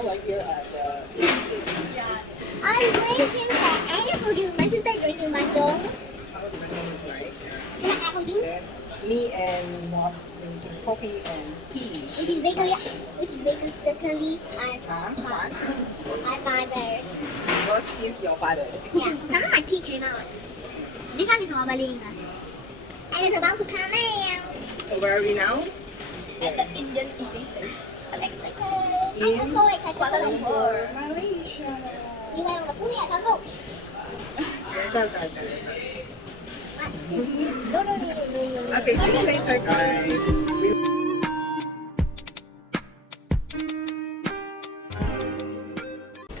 now we're here at the Yeah. I'm drinking the apple juice. My sister is drinking mango. right? Yeah, apple juice. Then me and Ross drinking coffee and tea. Which is basically my What? my father. Ross is your father. Yeah. Some of my teeth came out. This one is wobbling. And it's about to come out. So where are we now? At the Indian eating place. Mexico. In I'm so excited. Kuala Lumpur. Malaysia. We went on a fully at our coach. Go. Okay, see you later, guys.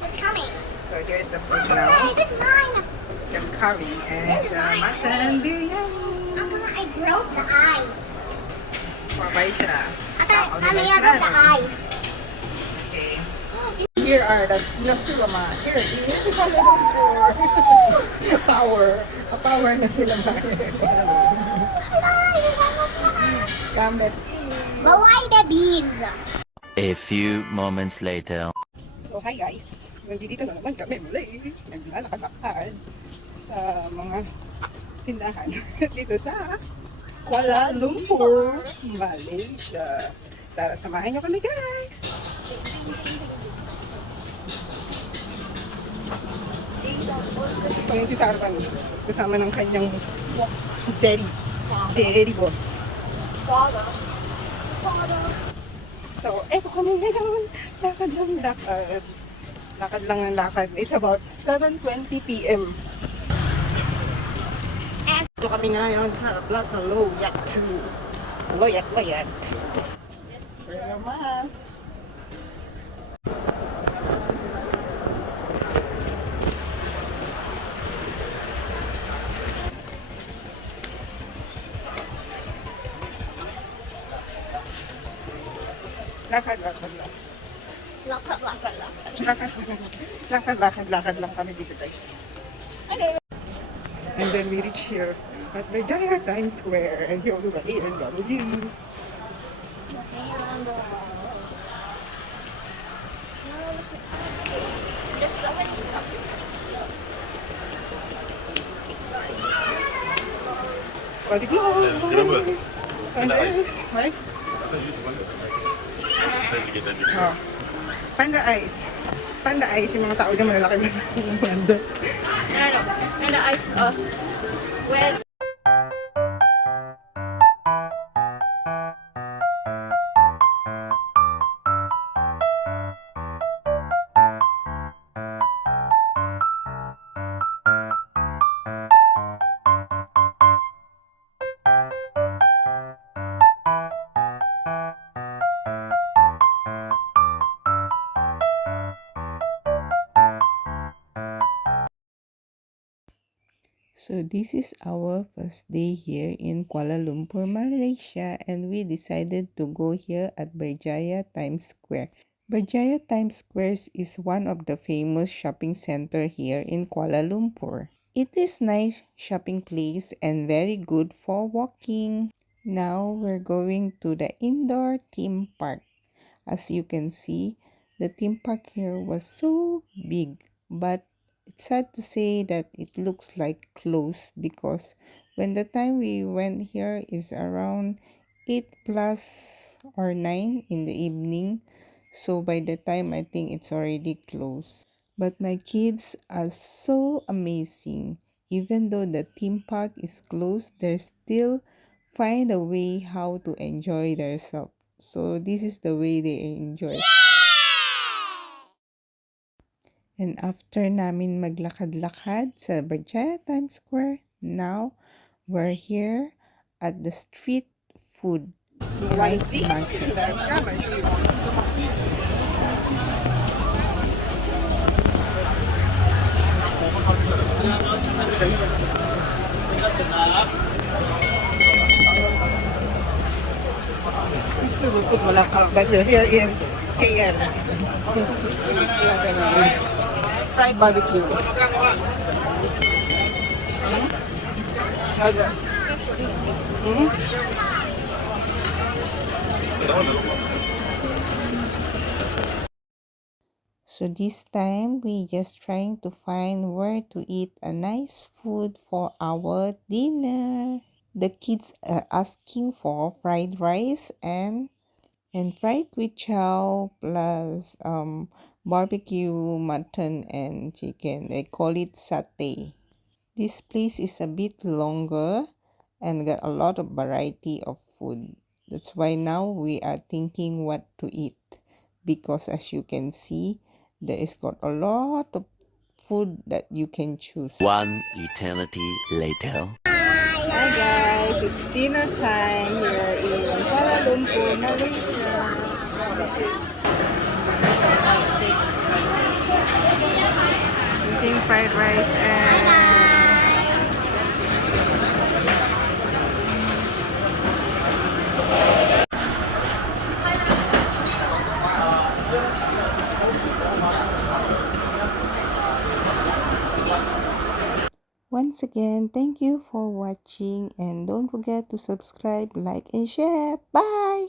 It's coming. So here's the food Hey, now. this is mine. The curry and mutton biryani. I broke the ice. For Malaysia. I broke the ice. Okay. Here are the nasi lemak. Here is a power nasi lemak. Come, let's eat. But why the beans? A few moments later. So hi guys, nandito na naman kami muli. Naglalakad-lakad sa mga tindahan dito sa Kuala Lumpur, Malaysia. Tara, samahan niyo kami guys. Ito yung si Sarvan, kasama ng kanyang daddy boss. So, eto kami ngayon. Lakad lang lakad. Lakad lang ang lakad. It's about 7:20 p.m. Ito kami ngayon sa Plaza Loyat 2. Loyat. Pero mas. Lakad lang kami dito guys. And then we reach here at Berjaya Times Square and go to the A&W. There's so many stuff. Body glow. Right? Oh. Panda Ice. Panda Ice, yung mga tao dyan malalaki na panda. No. And the ice, well. So this is our first day here in Kuala Lumpur, Malaysia, and we decided to go here at Berjaya Times Square. Berjaya Times Square is one of the famous shopping center here in Kuala Lumpur. It is nice shopping place and very good for walking. Now we're going to the indoor theme park. As you can see, the theme park here was so big, but it's sad to say that it looks like closed because when the time we went here is around 8 plus or 9 in the evening. So by the time I think it's already closed. But my kids are so amazing. Even though the theme park is closed, they still find a way how to enjoy themselves. So this is the way they enjoy. And after namin maglakad-lakad sa Berjaya Times Square, now we're here at the street food night market. Mr. Bukod Malacca, but you're here in KL. Fried barbecue. How's that? So this time we just trying to find where to eat a nice food for our dinner. The kids are asking for fried rice and fried kway chow plus barbecue mutton and chicken. They call it satay. This place is a bit longer and got a lot of variety of food. That's why now we are thinking what to eat, because as you can see, there is got a lot of food that you can choose. One eternity later. Hi guys, it's dinner time here in Kuala Lumpur, Malaysia. Eating fried rice and Once again, thank you for watching and don't forget to subscribe, like and share. Bye!